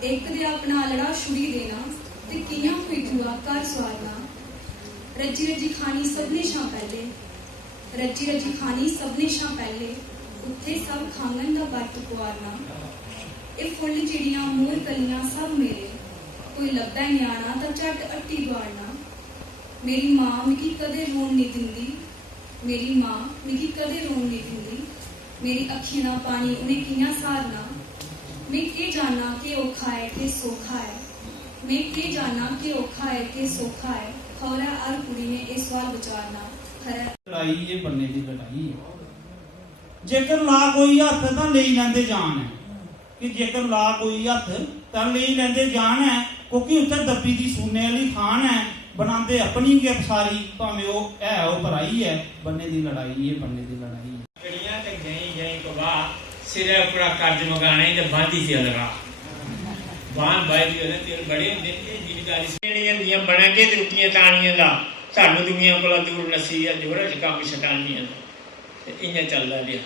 एक दे अपना लड़ा छुड़ी देना ते कियां कोई जुआ घर सवारना। रजी रजी खानी सबने शा पहले, रजी रजी खानी सबने शा पहले, उत्थे सब खांगन दा बरत पुआरना। ए फुल चिड़ियां मोर कलियां सब मेरे, कोई लब्भै न्याणा तां झट अट्टी दुआरना। मेरी मां मिगी कदे रोन नहीं दिंदी, मेरी मां मिगी कदे रोन नहीं दिंदी, मेरी अखियां दा पानी उन्हें कियां सारना। मैं के जाना कि औखा है कि सौखा है, मैं के जाना कि औखा है कि सौखा है, खौरा हर कुड़ी ने इस सवाल विचारना। लड़ाई ये बनने की लड़ाई है। जेकर ला कोई हथ तां ले लैंदे जान है, कि जेकर ला कोई हथ तां ले लैंदे जान है, क्योंकि उत्थे दब्बी दी सुनने वाली खान है, बनाते अपनी गै सारी, भावें वो है वो पराई है। बनने की लड़ाई है, बनने की लड़ाई है। गलियां ते गई गई कबा सिरे पूरा कर्ज मगाने ते बांधी सी लगा बांध बाई दी ते बड़े होंदे ते जिमीदारी सेणियां दियां बना के रुपीਆਂ ਤਾਣੀਆਂ ਦਾ ਸਾਨੂੰ ਦੁਨੀਆ ਕੋਲ ਦੂਰ ਨਸੀ ਆ ਜੋਰਾਂ ਚ ਕੰਮ ਛਟਾਣੀਆਂ ਤੇ ਇੰਨਾ ਚੱਲਦਾ ਰਿਹਾ।